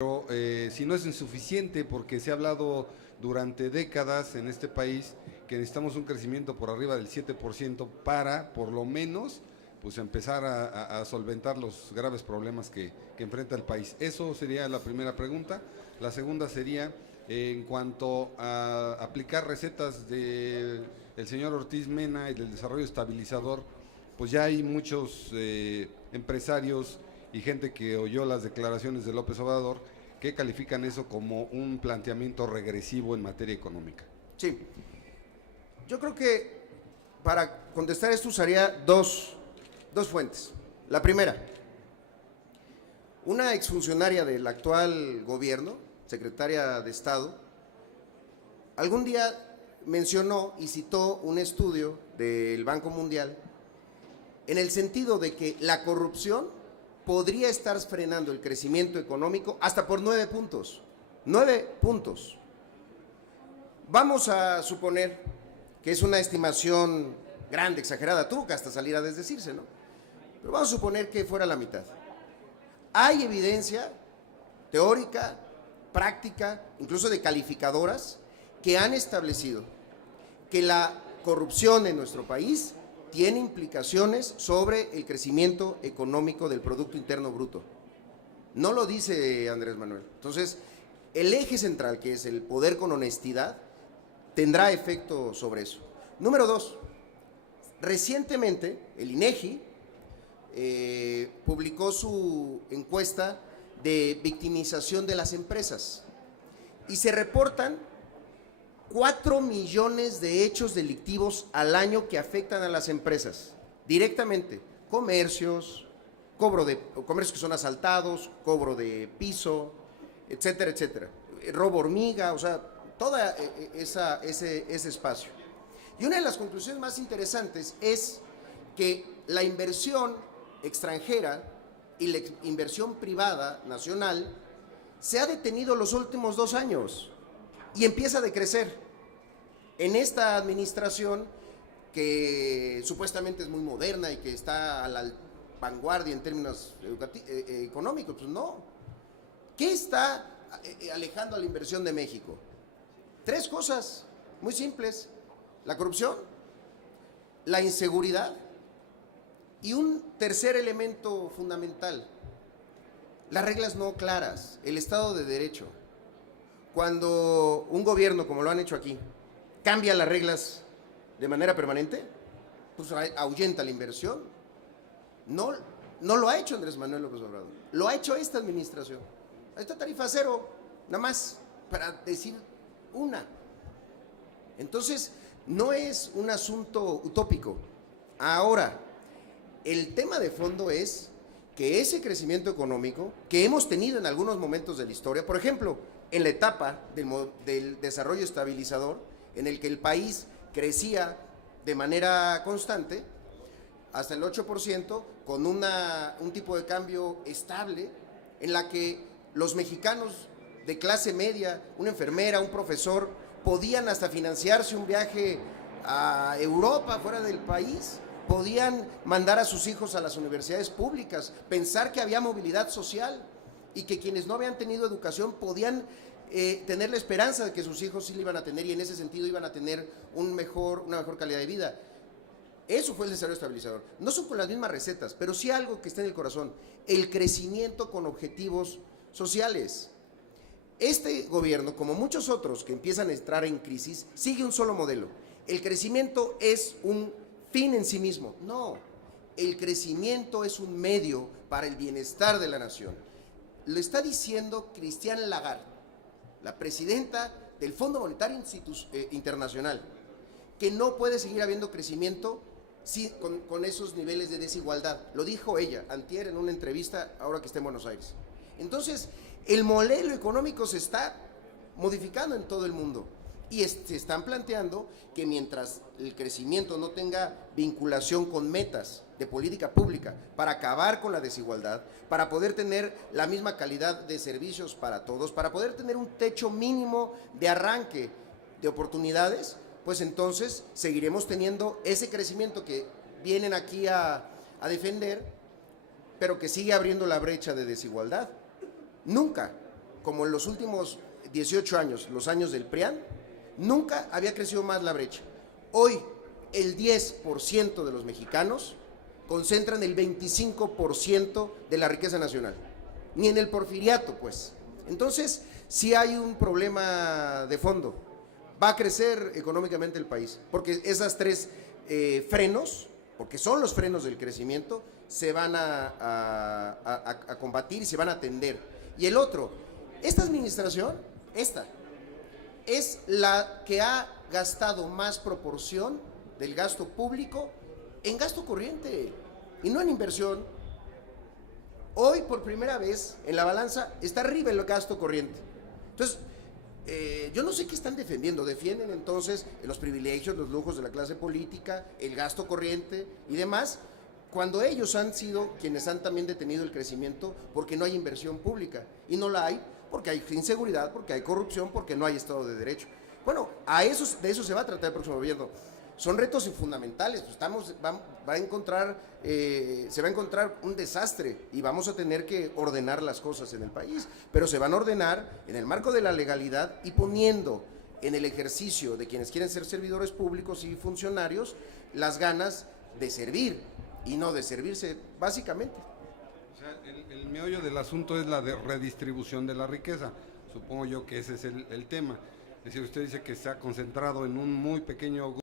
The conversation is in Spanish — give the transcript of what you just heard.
Pero si no es insuficiente, porque se ha hablado durante décadas en este país que necesitamos un crecimiento por arriba del 7% para, por lo menos, pues empezar a solventar los graves problemas que enfrenta el país. Eso sería la primera pregunta. La segunda sería, en cuanto a aplicar recetas del señor Ortiz Mena y del desarrollo estabilizador, pues ya hay muchos empresarios y gente que oyó las declaraciones de López Obrador que califican eso como un planteamiento regresivo en materia económica. Sí, yo creo que para contestar esto usaría dos fuentes. La primera, una exfuncionaria del actual gobierno, secretaria de Estado, algún día mencionó y citó un estudio del Banco Mundial en el sentido de que la corrupción podría estar frenando el crecimiento económico hasta por 9 puntos. 9 puntos. Vamos a suponer que es una estimación grande, exagerada, tuvo que hasta salir a desdecirse, ¿no? Pero vamos a suponer que fuera la mitad. Hay evidencia teórica, práctica, incluso de calificadoras, que han establecido que la corrupción en nuestro país tiene implicaciones sobre el crecimiento económico del Producto Interno Bruto. No lo dice Andrés Manuel. Entonces, el eje central, que es el poder con honestidad, tendrá efecto sobre eso. Número dos, recientemente el INEGI publicó su encuesta de victimización de las empresas y se reportan 4 millones de hechos delictivos al año que afectan a las empresas, directamente, comercios que son asaltados, cobro de piso, etcétera, etcétera, robo hormiga, o sea, todo ese espacio. Y una de las conclusiones más interesantes es que la inversión extranjera y la inversión privada nacional se ha detenido los últimos 2 años y empieza a decrecer. En esta administración, que supuestamente es muy moderna y que está a la vanguardia en términos económicos, pues no. ¿Qué está alejando a la inversión de México? 3 cosas muy simples: la corrupción, la inseguridad y un tercer elemento fundamental: las reglas no claras, el Estado de Derecho. Cuando un gobierno, como lo han hecho aquí, cambia las reglas de manera permanente, pues ahuyenta la inversión. No lo ha hecho Andrés Manuel López Obrador, lo ha hecho esta administración. Esta tarifa cero, nada más, para decir una. Entonces, no es un asunto utópico. Ahora, el tema de fondo es que ese crecimiento económico que hemos tenido en algunos momentos de la historia, por ejemplo, en la etapa del desarrollo estabilizador, en el que el país crecía de manera constante, hasta el 8%, con un tipo de cambio estable, en la que los mexicanos de clase media, una enfermera, un profesor, podían hasta financiarse un viaje a Europa, fuera del país, podían mandar a sus hijos a las universidades públicas, pensar que había movilidad social y que quienes no habían tenido educación podían tener la esperanza de que sus hijos sí la iban a tener y en ese sentido iban a tener una mejor calidad de vida. Eso fue el desarrollo estabilizador. No son con las mismas recetas, pero sí algo que está en el corazón: el crecimiento con objetivos sociales. Este gobierno, como muchos otros que empiezan a entrar en crisis, sigue un solo modelo. El crecimiento es un fin en sí mismo. No, el crecimiento es un medio para el bienestar de la nación. Lo está diciendo Christine Lagarde, la presidenta del Fondo Monetario Internacional, que no puede seguir habiendo crecimiento con esos niveles de desigualdad. Lo dijo ella antier en una entrevista, ahora que está en Buenos Aires. Entonces, el modelo económico se está modificando en todo el mundo y se están planteando que mientras el crecimiento no tenga vinculación con metas de política pública para acabar con la desigualdad, para poder tener la misma calidad de servicios para todos, para poder tener un techo mínimo de arranque de oportunidades, pues entonces seguiremos teniendo ese crecimiento que vienen aquí a defender, pero que sigue abriendo la brecha de desigualdad. Nunca como en los últimos 18 años, los años del PRIAN, nunca había crecido más la brecha. Hoy, el 10% de los mexicanos concentran el 25% de la riqueza nacional. Ni en el porfiriato, pues. Entonces, sí hay un problema de fondo. Va a crecer económicamente el país, porque esas tres frenos, porque son los frenos del crecimiento, se van a combatir y se van a atender. Y el otro, esta administración, esta, es la que ha gastado más proporción del gasto público en gasto corriente y no en inversión. Hoy, por primera vez, en la balanza está arriba el gasto corriente. Entonces, yo no sé qué están defendiendo. Defienden entonces los privilegios, los lujos de la clase política, el gasto corriente y demás, cuando ellos han sido quienes han también detenido el crecimiento porque no hay inversión pública. Y no la hay porque hay inseguridad, porque hay corrupción, porque no hay Estado de Derecho. Bueno, de eso se va a tratar el próximo gobierno. Son retos fundamentales, pues se va a encontrar un desastre y vamos a tener que ordenar las cosas en el país, pero se van a ordenar en el marco de la legalidad y poniendo en el ejercicio de quienes quieren ser servidores públicos y funcionarios las ganas de servir y no de servirse, básicamente. O sea, el meollo del asunto es la de redistribución de la riqueza. Supongo yo que ese es el tema. Es decir, usted dice que se ha concentrado en un muy pequeño grupo